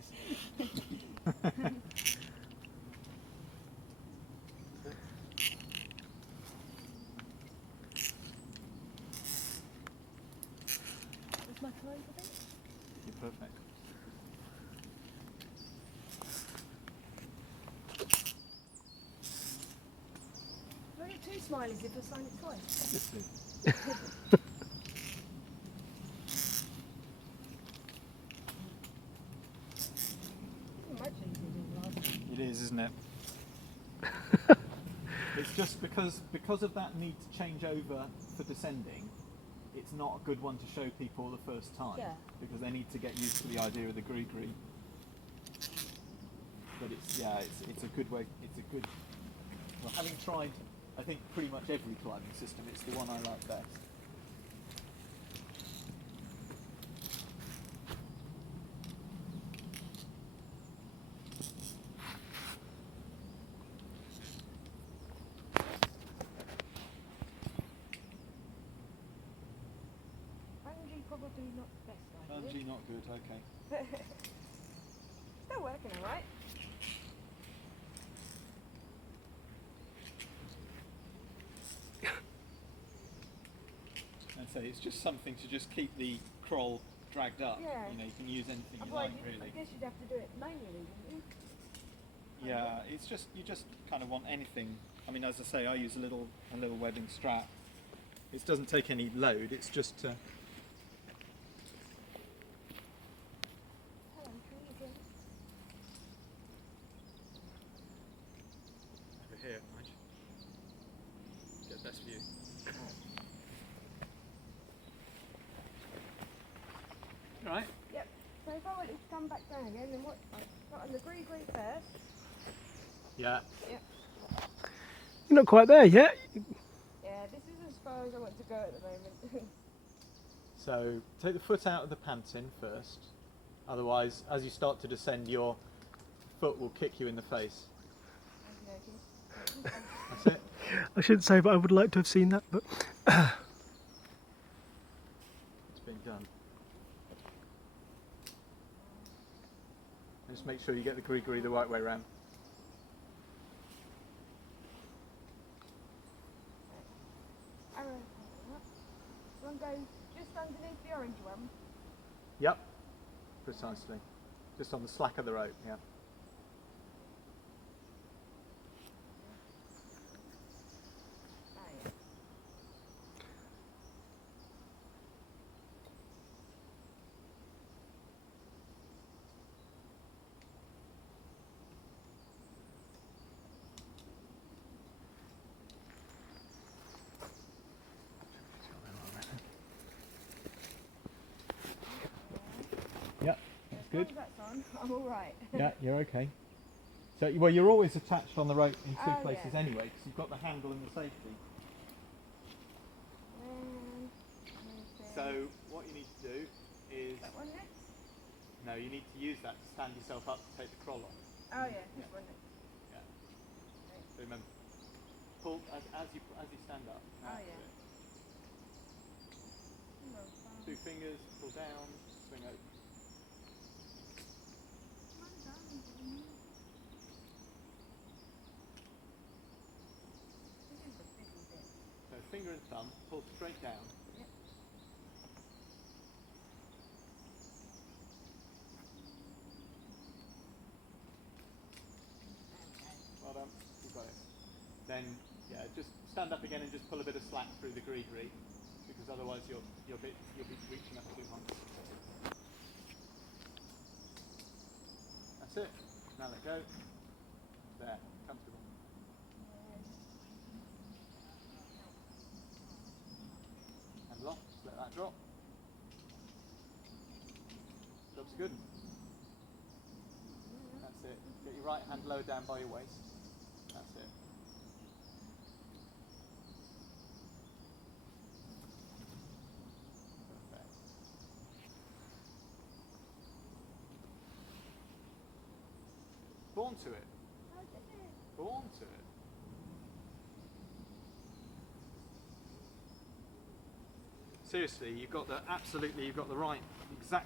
nice. Where's my clothes, I think? You're perfect. Do I get two smileys if I sign it twice? Yes, please. Much easier than last time. It is, isn't it? It's just because of that need to change over for descending, it's not a good one to show people the first time. Yeah. Because they need to get used to the idea of the gree-gree. But it's a good way. It's a good. Well, having tried, I think pretty much every climbing system, it's the one I like best. Bungee probably not the best idea. Bungee not good. Okay. Still working alright. And so it's just something to just keep the croll dragged up. Yeah. You know, you can use anything you Otherwise, like, really. I guess you'd have to do it manually, wouldn't you? Yeah, it's just you just kind of want anything. I mean, as I say, I use a little webbing strap. It doesn't take any load. It's just Hello, tree again. over here, Nige. Get the best view. All right. Yep. So if I wanted to come back down again, then what? Got on the gree-gree first. Yeah. Yep. You're not quite there yet. Yeah, this is as far as I want to go at the moment. So take the foot out of the panting first. Otherwise, as you start to descend, your foot will kick you in the face. Okay. That's it. I shouldn't say, but I would like to have seen that. But It's been done. And just make sure you get the gree-gree the right way around. One goes just underneath the orange one. Yep. Precisely. Just on the slack of the rope. Yeah. Oh, yeah. Yep. That's good. As long as that's on, I'm all right. Yeah, you're okay. So, well, you're always attached on the rope in two Oh, places yeah. anyway, because you've got the handle and the safety. So, what you need to do is, That one there? no, you need to use that to stand yourself up to take the croll off. Oh yeah, this Yeah. one there. Yeah. So remember, pull as you stand up. Oh, That's yeah. it. Two fingers, pull down, swing open. This is the fiddly bit. So finger and thumb, pull straight down. Yep. Well done, you've got it. Then, yeah, just stand up again and just pull a bit of slack through the gree-gree, because otherwise you'll be reaching up too high. That's it. Now let go. There, comfortable. And lock, just let that drop. Job's good. That's it. Get your right hand lower down by your waist. That's it. Perfect. Born to it. Born to it. Seriously, you've got the right exact